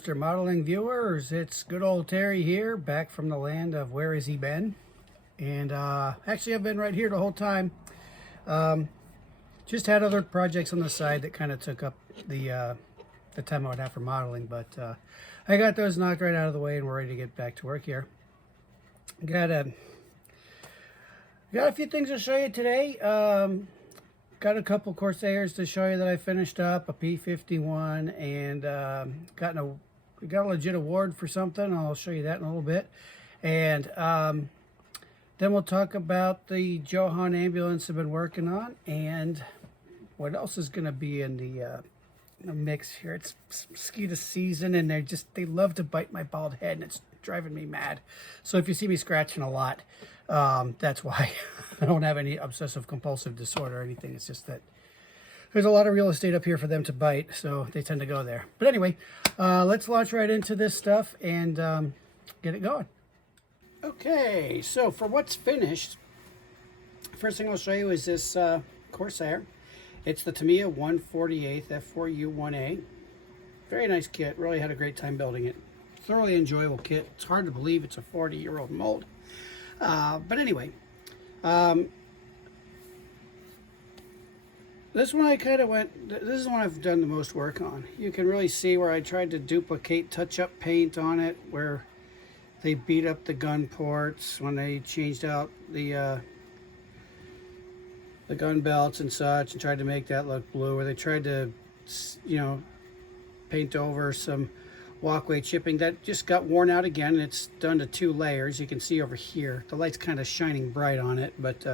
RebelRooster modeling viewers. It's good old Terry here, back from the land of where has he been? And actually I've been right here the whole time. Just had other projects on the side that kind of took up the time I would have for modeling, but I got those knocked right out of the way and we're ready to get back to work here. Got a few things to show you today. Got a couple Corsairs to show you that I finished up, a P51, and got a legit award for something. I'll show you that in a little bit. And then we'll talk about the Johan ambulance I've been working on, and what else is going to be in the mix here. It's mosquito season, and they love to bite my bald head, and it's driving me mad. So if you see me scratching a lot, that's why. I don't have any obsessive compulsive disorder or anything. It's just that there's a lot of real estate up here for them to bite, so they tend to go there. But anyway, let's launch right into this stuff and get it going. Okay, so for what's finished, first thing I'll show you is this Corsair. It's the Tamiya 148th F4U1A. Very nice kit. Really had a great time building it. Thoroughly enjoyable kit. It's hard to believe it's a 40-year-old mold. But anyway, this one I kind of this is the one I've done the most work on. You can really see where I tried to duplicate touch-up paint on it, where they beat up the gun ports when they changed out the gun belts and such, and tried to make that look blue, or they tried to, you know, paint over some walkway chipping that just got worn out again, and it's done to 2 layers. You can see over here the light's kind of shining bright on it, but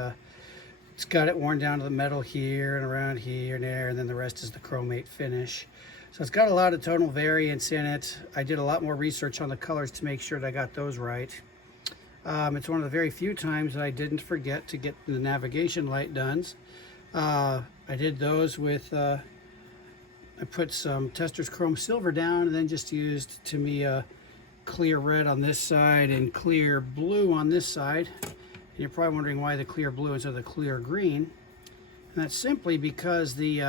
it's got it worn down to the metal here and around here and there, and then the rest is the chromate finish. So it's got a lot of tonal variance in it. I did a lot more research on the colors to make sure that I got those right. It's one of the very few times that I didn't forget to get the navigation light done. I did those with I put some Tester's Chrome Silver down, and then just used Tamiya clear red on this side and clear blue on this side. And you're probably wondering why the clear blue instead of the clear green. And that's simply because the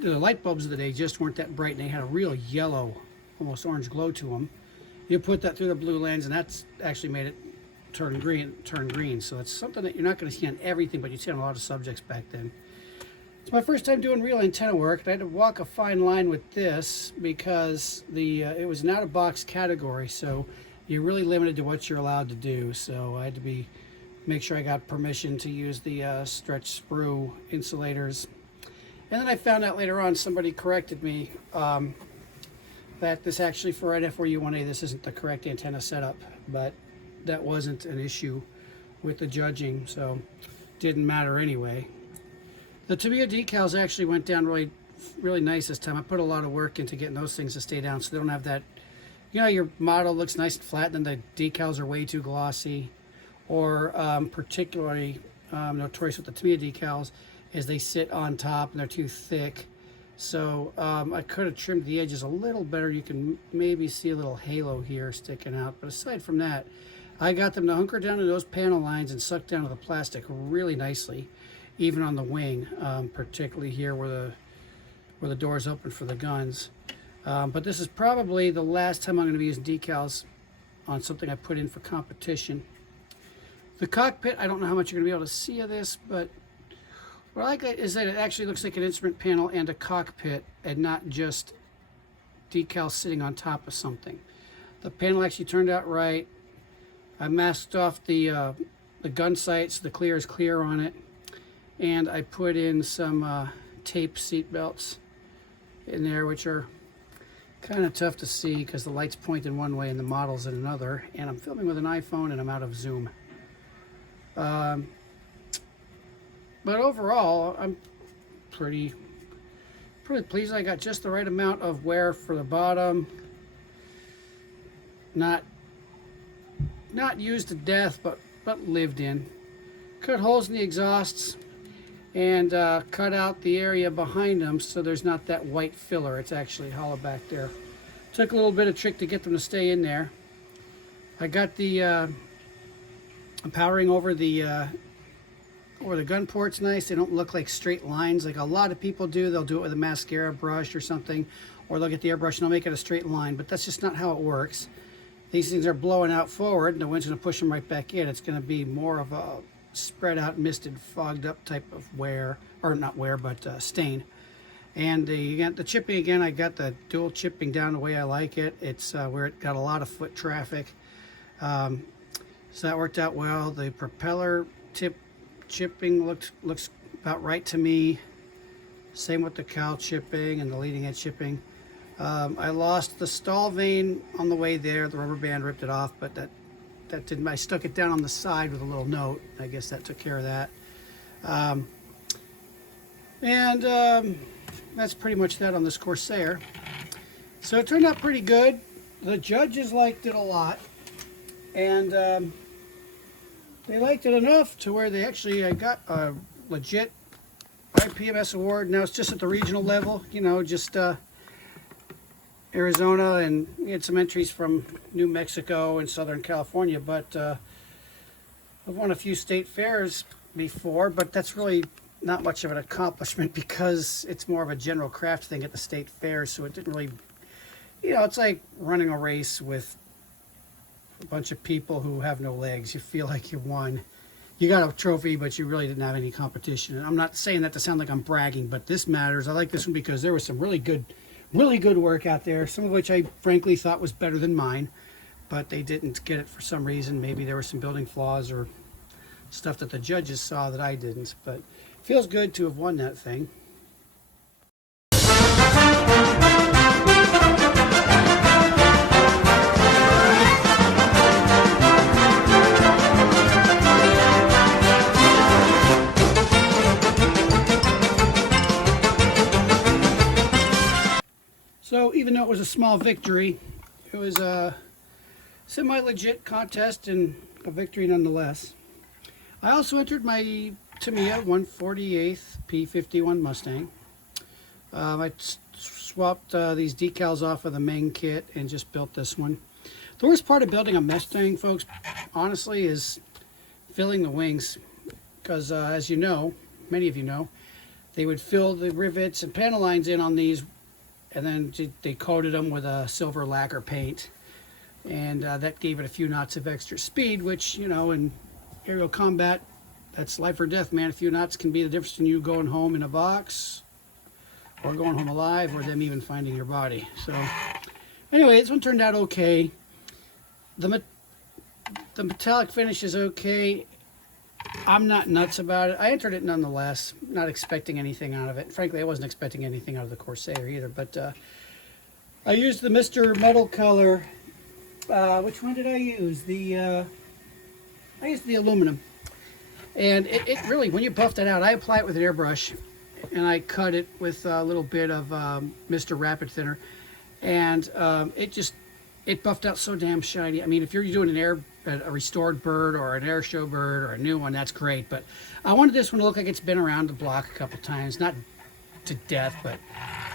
light bulbs of the day just weren't that bright, and they had a real yellow, almost orange glow to them. You put that through the blue lens, and that's actually made it turn green. So it's something that you're not going to see on everything, but you see on a lot of subjects back then. It's my first time doing real antenna work, and I had to walk a fine line with this because it was an out-of-box category, so you're really limited to what you're allowed to do. So I had to make sure I got permission to use the stretch sprue insulators. And then I found out later on, somebody corrected me that this actually, for an F4U1A, this isn't the correct antenna setup, but that wasn't an issue with the judging, so it didn't matter anyway. The Tamiya decals actually went down really nice this time. I put a lot of work into getting those things to stay down so they don't have that, you know, your model looks nice and flat and then the decals are way too glossy. Or particularly notorious with the Tamiya decals is they sit on top and they're too thick. So I could have trimmed the edges a little better. You can maybe see a little halo here sticking out. But aside from that, I got them to hunker down to those panel lines and suck down to the plastic really nicely. Even on the wing, particularly here where the doors open for the guns. But this is probably the last time I'm going to be using decals on something I put in for competition. The cockpit, I don't know how much you're going to be able to see of this, but what I like is that it actually looks like an instrument panel and a cockpit, and not just decals sitting on top of something. The panel actually turned out right. I masked off the gun sights, the clear is clear on it. And I put in some tape seat belts in there, which are kind of tough to see because the light's pointing one way and the model's in another. And I'm filming with an iPhone and I'm out of zoom. But overall, I'm pretty pleased. I got just the right amount of wear for the bottom. Not used to death, but lived in. Cut holes in the exhausts. And cut out the area behind them so there's not that white filler. It's actually hollow back there. Took a little bit of trick to get them to stay in there. I got the powering over the gun ports nice. They don't look like straight lines like a lot of people do. They'll do it with a mascara brush or something, or they'll get the airbrush and they'll make it a straight line, but that's just not how it works. These things are blowing out forward and the wind's going to push them right back in. It's going to be more of a spread out, misted, fogged up type of wear, or not wear, but stain. And the chipping, again, I got the dual chipping down the way I like it. It's where it got a lot of foot traffic. So that worked out well. The propeller tip chipping looks about right to me. Same with the cowl chipping and the leading edge chipping. I lost the stall vane on the way there. The rubber band ripped it off, but that didn't. I stuck it down on the side with a little note. I guess that took care of that. That's pretty much that on this Corsair. So it turned out pretty good. The judges liked it a lot, and they liked it enough to where I got a legit IPMS award. Now it's just at the regional level, you know, just Arizona, and we had some entries from New Mexico and Southern California, but I've won a few state fairs before, but that's really not much of an accomplishment because it's more of a general craft thing at the state fair, so it didn't really, you know, it's like running a race with a bunch of people who have no legs. You feel like you won. You got a trophy, but you really didn't have any competition. And I'm not saying that to sound like I'm bragging, but this matters. I like this one because there was some really good work out there, some of which I frankly thought was better than mine, but they didn't get it for some reason. Maybe there were some building flaws or stuff that the judges saw that I didn't, but it feels good to have won that thing. So even though it was a small victory, it was a semi-legit contest and a victory nonetheless. I also entered my Tamiya 148th P51 Mustang. I swapped these decals off of the main kit and just built this one. The worst part of building a Mustang, folks, honestly, is filling the wings. Because as you know, many of you know, they would fill the rivets and panel lines in on these, and then they coated them with a silver lacquer paint, and that gave it a few knots of extra speed, which, you know, in aerial combat, that's life or death, man. A few knots can be the difference in you going home in a box or going home alive, or them even finding your body. So anyway, this one turned out okay. The metallic finish is okay. I'm not nuts about it. I entered it nonetheless, not expecting anything out of it. Frankly, I wasn't expecting anything out of the Corsair either, but I used the Mr. Metal Color. Which one did I use? I used the aluminum. And it really, when you buffed it out, I apply it with an airbrush, and I cut it with a little bit of Mr. Rapid Thinner, and it buffed out so damn shiny. I mean, if you're doing a restored bird or an air show bird or a new one, that's great. But I wanted this one to look like it's been around the block a couple times, not to death, but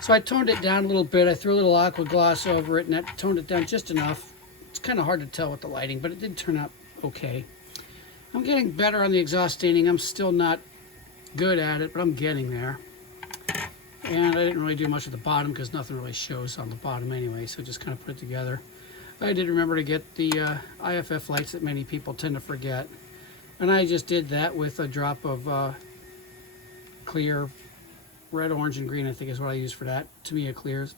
so I toned it down a little bit. I threw a little aqua gloss over it, and that toned it down just enough. It's kind of hard to tell with the lighting, but it did turn out okay. I'm getting better on the exhaust staining. I'm still not good at it, but I'm getting there. And I didn't really do much at the bottom because nothing really shows on the bottom anyway, so just kind of put it together. I did remember to get the IFF lights that many people tend to forget, and I just did that with a drop of clear red, orange, and green, I think is what I used for that. Tamiya clears.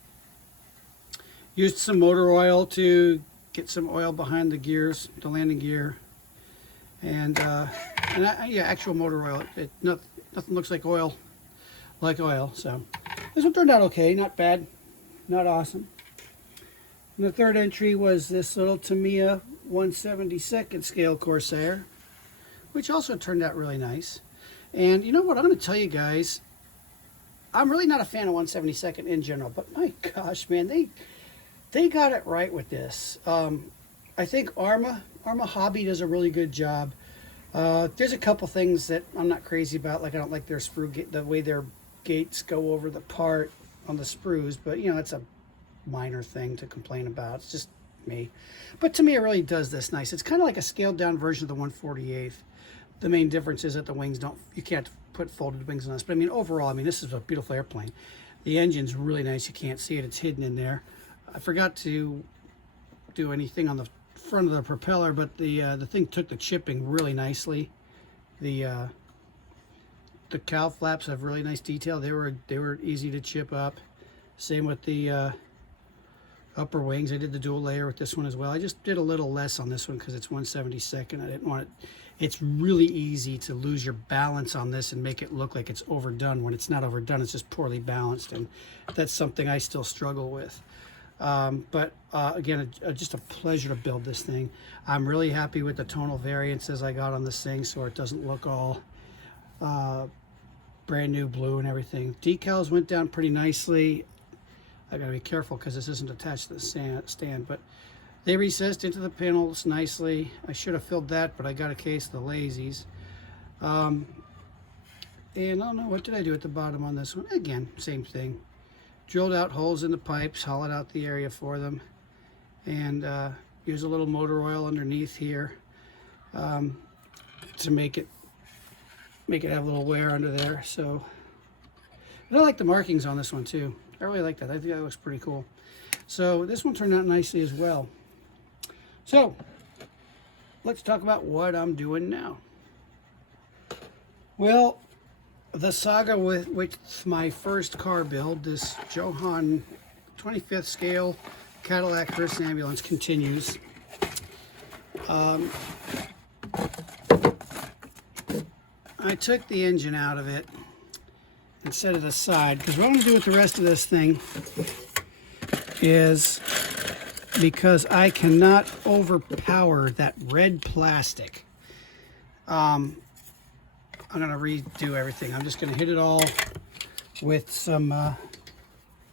Used some motor oil to get some oil behind the gears, the landing gear, and yeah, actual motor oil. Nothing looks like oil, So this one turned out okay, not bad, not awesome. And the third entry was this little Tamiya 172nd scale Corsair, which also turned out really nice. And you know what, I'm going to tell you guys, I'm really not a fan of 172nd in general, but my gosh, man, they got it right with this. I think Arma Hobby does a really good job. There's a couple things that I'm not crazy about, like I don't like their sprue, the way their gates go over the part on the sprues, but you know, it's a minor thing to complain about. It's just me. But to me, it really does this nice. It's kind of like a scaled down version of the 148th. The main difference is that the wings you can't put folded wings on this. But I mean, overall, I mean, this is a beautiful airplane. The engine's really nice. You can't see it. It's hidden in there. I forgot to do anything on the front of the propeller, but the thing took the chipping really nicely. The cow flaps have really nice detail. They were easy to chip up. Same with the upper wings. I did the dual layer with this one as well. I just did a little less on this one because it's 1/72nd. I didn't want it. It's really easy to lose your balance on this and make it look like it's overdone when it's not overdone. It's just poorly balanced, and that's something I still struggle with. But again, just a pleasure to build this thing. I'm really happy with the tonal variances I got on this thing, so it doesn't look all brand new blue and everything. Decals went down pretty nicely. I gotta be careful because this isn't attached to the stand, but they recessed into the panels nicely. I should have filled that, but I got a case of the lazies. And I don't know, what did I do at the bottom on this one? Again, same thing. Drilled out holes in the pipes, hollowed out the area for them, and use a little motor oil underneath here to make it have a little wear under there. So, and I like the markings on this one too. I really like that. I think that looks pretty cool. So this one turned out nicely as well. So let's talk about what I'm doing now. Well, the saga with my first car build, this Johan 25th scale Cadillac Hearse ambulance, continues. I took the engine out of it and set it aside because what I'm going to do with the rest of this thing is, because I cannot overpower that red plastic, I'm going to redo everything. I'm just going to hit it all with some Mr.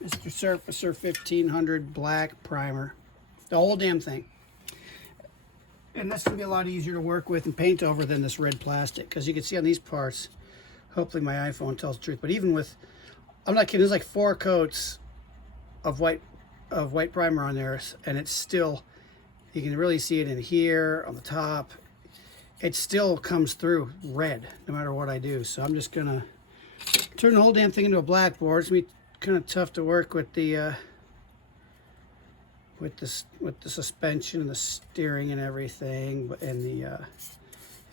Surfacer 1500 black primer, the whole damn thing. And that's going to be a lot easier to work with and paint over than this red plastic, because you can see on these parts, hopefully my iPhone tells the truth, but even with, I'm not kidding, there's like 4 coats of white primer on there, and it's still, you can really see it in here on the top. It still comes through red no matter what I do. So I'm just gonna turn the whole damn thing into a black board. It's gonna be kind of tough to work with the suspension and the steering and everything, and the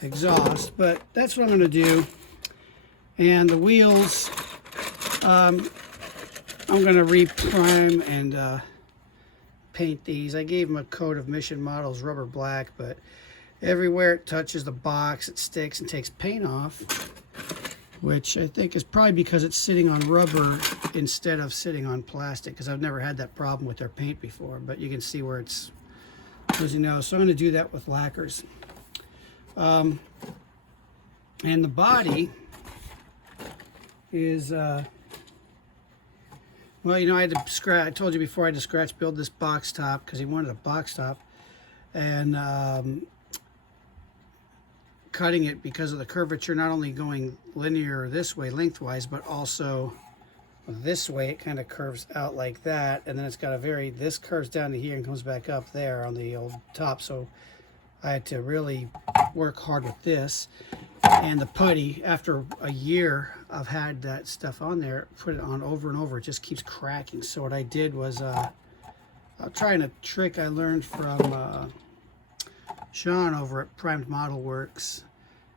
exhaust. But that's what I'm gonna do. And the wheels, I'm gonna reprime and paint these. I gave them a coat of Mission Models rubber black, but everywhere it touches the box, it sticks and takes paint off, which I think is probably because it's sitting on rubber instead of sitting on plastic, because I've never had that problem with their paint before, but you can see where it's losing now. So I'm going to do that with lacquers. And the body is, well, you know, I had to scratch, I told you before I had to scratch build this box top because he wanted a box top, and cutting it because of the curvature, not only going linear this way lengthwise, but also this way. It kind of curves out like that, and then it's got a this curves down to here and comes back up there on the old top. So I had to really work hard with this. And the putty, after a year I've had that stuff on there, put it on over and over, it just keeps cracking. So what I did was I'm trying a trick I learned from Sean over at Primed Model Works,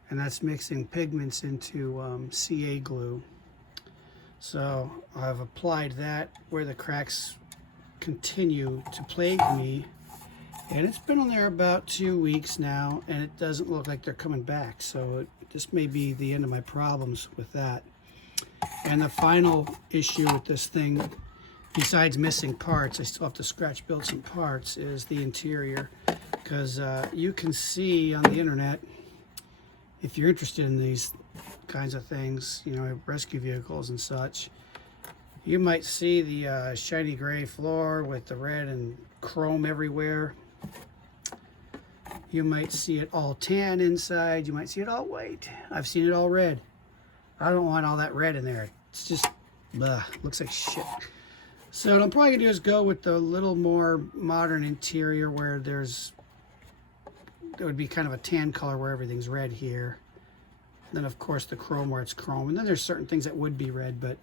and that's mixing pigments into CA glue. So I've applied that where the cracks continue to plague me, and it's been on there about 2 weeks now, and it doesn't look like they're coming back. So this may be the end of my problems with that. And the final issue with this thing, besides missing parts, I still have to scratch build some parts, is the interior. Because you can see on the internet, if you're interested in these kinds of things, you know, rescue vehicles and such, you might see the shiny gray floor with the red and chrome everywhere. You might see it all tan inside. You might see it all white. I've seen it all red. I don't want all that red in there. It's just, blah, looks like shit. So what I'm probably gonna do is go with the little more modern interior where it would be kind of a tan color where everything's red here. And then of course the chrome where it's chrome. And then there's certain things that would be red, but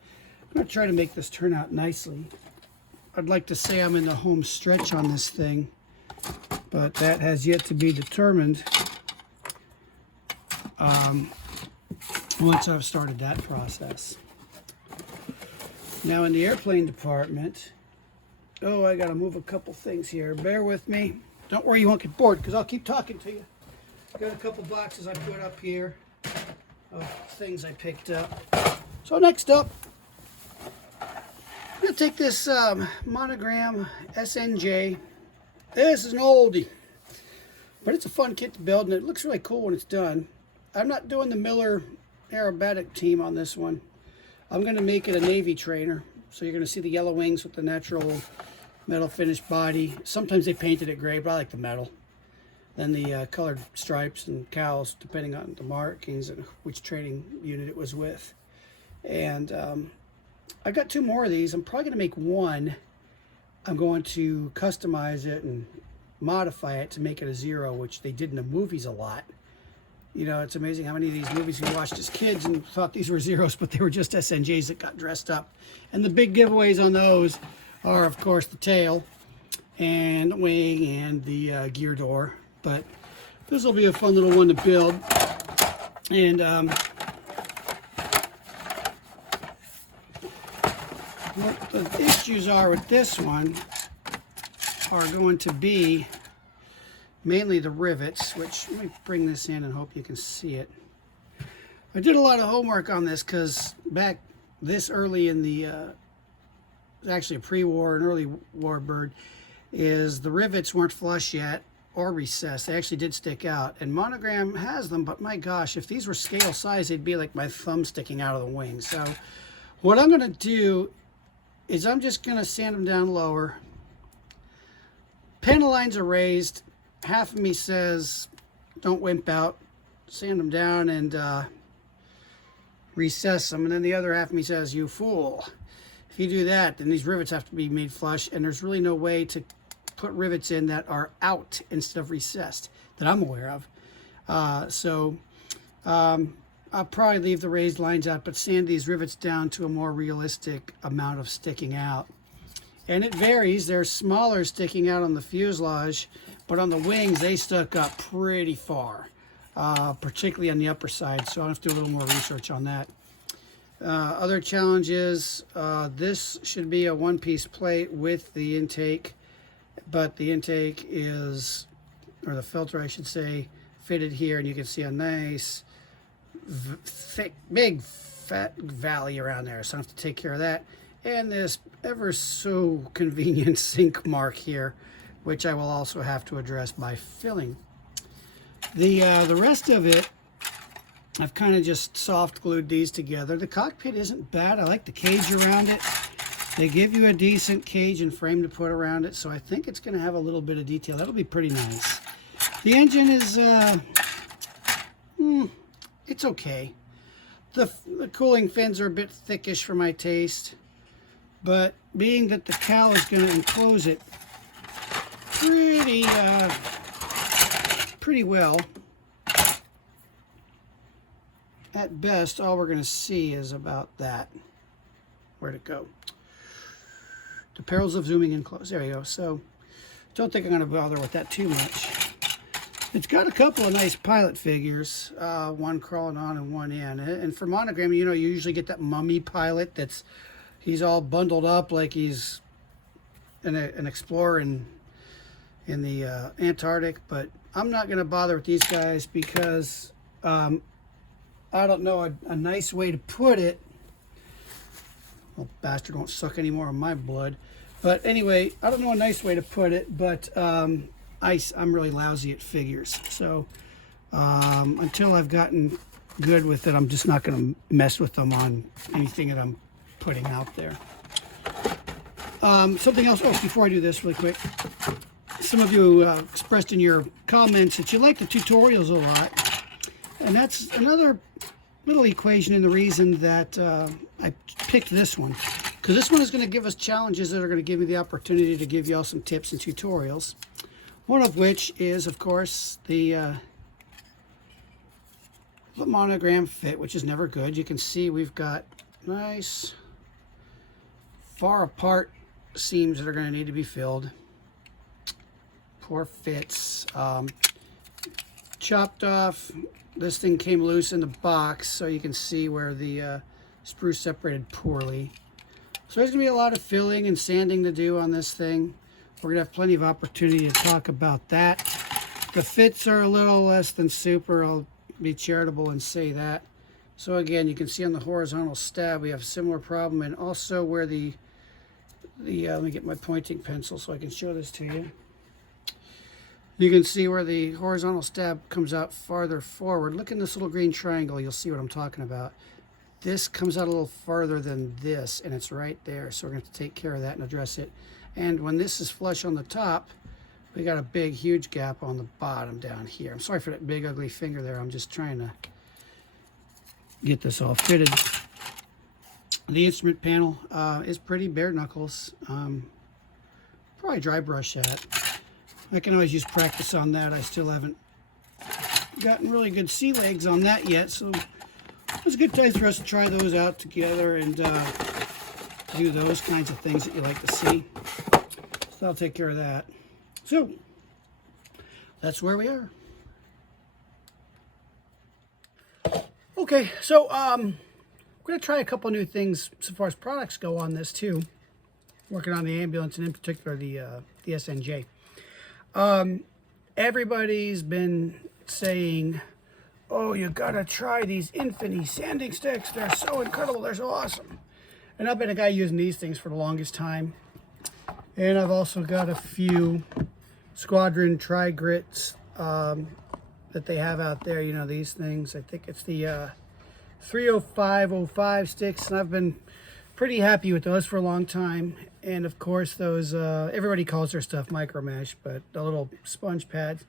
going to try to make this turn out nicely. I'd like to say I'm in the home stretch on this thing, but that has yet to be determined once I've started that process. Now in the airplane department, oh, I got to move a couple things here. Bear with me. Don't worry, you won't get bored because I'll keep talking to you. Got a couple boxes I put up here of things I picked up. So next up, I'm going to take this Monogram SNJ. This is an oldie, but it's a fun kit to build, and it looks really cool when it's done. I'm not doing the Miller aerobatic team on this one. I'm going to make it a Navy trainer. So you're going to see the yellow wings with the natural metal finished body. Sometimes they painted it gray, but I like the metal. Then the colored stripes and cowls, depending on the markings and which training unit it was with. And I got 2 more of these. I'm probably going to make one. I'm going to customize it and modify it to make it a 0, which they did in the movies a lot. You know, it's amazing how many of these movies we watched as kids and thought these were 0s, but they were just SNJs that got dressed up. And the big giveaways on those are, of course, the tail and the wing and the gear door. But this will be a fun little one to build. And what the issues are with this one are going to be mainly the rivets, which, let me bring this in and hope you can see it. I did a lot of homework on this because back this early in the, actually a pre-war and early war bird, is the rivets weren't flush yet or recessed. They actually did stick out. And Monogram has them, but my gosh, if these were scale size, they'd be like my thumb sticking out of the wing. So what I'm going to do is I'm just going to sand them down lower. Panel lines are raised. Half of me says don't wimp out, sand them down and recess them, and then the other half of me says you fool. If you do that, then these rivets have to be made flush, and there's really no way to put rivets in that are out instead of recessed that I'm aware of. I'll probably leave the raised lines out, but sand these rivets down to a more realistic amount of sticking out. And it varies. They're smaller sticking out on the fuselage, but on the wings, they stuck up pretty far, particularly on the upper side. So I'll have to do a little more research on that. Other challenges, this should be a one-piece plate with the intake, but the intake is, or the filter I should say, fitted here, and you can see a nice, thick, big, fat valley around there. So I have to take care of that. And this ever so convenient sink mark here, which I will also have to address by filling. The rest of it, I've kind of just soft glued these together. The cockpit isn't bad. I like the cage around it. They give you a decent cage and frame to put around it, so I think it's going to have a little bit of detail. That'll be pretty nice. The engine is, it's okay. The cooling fins are a bit thickish for my taste, but being that the cowl is going to enclose it pretty well, at best, all we're going to see is about that. Where'd it go? The perils of zooming in close. There you go. So, don't think I'm going to bother with that too much. It's got a couple of nice pilot figures, one crawling on and one in. And for Monogram, you know, you usually get that mummy pilot he's all bundled up like he's an explorer in the Antarctic. But I'm not going to bother with these guys because I don't know a nice way to put it. Well, bastard won't suck any more of my blood. But anyway, I don't know a nice way to put it, but I'm really lousy at figures. So until I've gotten good with it, I'm just not going to mess with them on anything that I'm putting out there. Something else, before I do this really quick. Some of you expressed in your comments that you like the tutorials a lot. And that's another little equation in the reason that I picked this one. Because this one is going to give us challenges that are going to give me the opportunity to give you all some tips and tutorials. One of which is, of course, the Monogram fit, which is never good. You can see we've got nice far apart seams that are going to need to be filled. Poor fits. Chopped off. This thing came loose in the box, so you can see where the spruce separated poorly. So there's going to be a lot of filling and sanding to do on this thing. We're going to have plenty of opportunity to talk about that. The fits are a little less than super. I'll be charitable and say that. So again, you can see on the horizontal stab we have a similar problem, and also where the let me get my pointing pencil so I can show this to you. You can see where the horizontal stab comes out farther forward. Look in this little green triangle, you'll see what I'm talking about. This comes out a little farther than this, and it's right there. So we're going to have to take care of that and address it. And when this is flush on the top, we got a big, huge gap on the bottom down here. I'm sorry for that big, ugly finger there. I'm just trying to get this all fitted. The instrument panel is pretty bare knuckles. Probably dry brush that. I can always use practice on that. I still haven't gotten really good sea legs on that yet, so it's a good time for us to try those out together and do those kinds of things that you like to see. So I'll take care of that. So that's where we are. Okay, so we're going to try a couple new things so far as products go on this too. Working on the ambulance and in particular the SNJ. Everybody's been saying, oh, you gotta try these Infinity sanding sticks. They're so incredible. They're so awesome. And I've been a guy using these things for the longest time. And I've also got a few Squadron Tri-Grits that they have out there. You know, these things. I think it's the 30505 sticks. And I've been pretty happy with those for a long time. And of course those, everybody calls their stuff micro mesh, but the little sponge pads.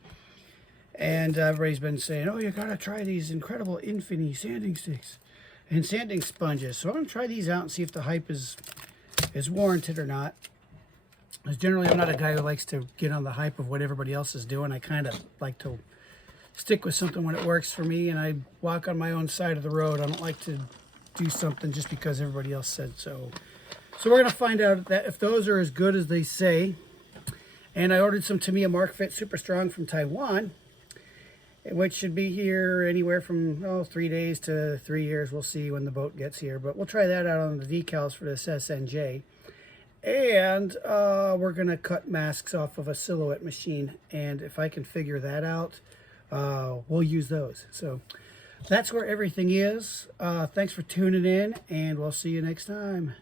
And everybody's been saying, oh, you gotta try these incredible Infinity sanding sticks and sanding sponges. So I'm gonna try these out and see if the hype is warranted or not. Because generally I'm not a guy who likes to get on the hype of what everybody else is doing. I kind of like to stick with something when it works for me, and I walk on my own side of the road. I don't like to do something just because everybody else said so. So we're going to find out that if those are as good as they say. And I ordered some Tamiya Mark Fit Super Strong from Taiwan, which should be here anywhere from 3 days to 3 years. We'll see when the boat gets here, but we'll try that out on the decals for this SNJ. And we're going to cut masks off of a silhouette machine, and if I can figure that out, we'll use those. So that's where everything is. Thanks for tuning in, and we'll see you next time.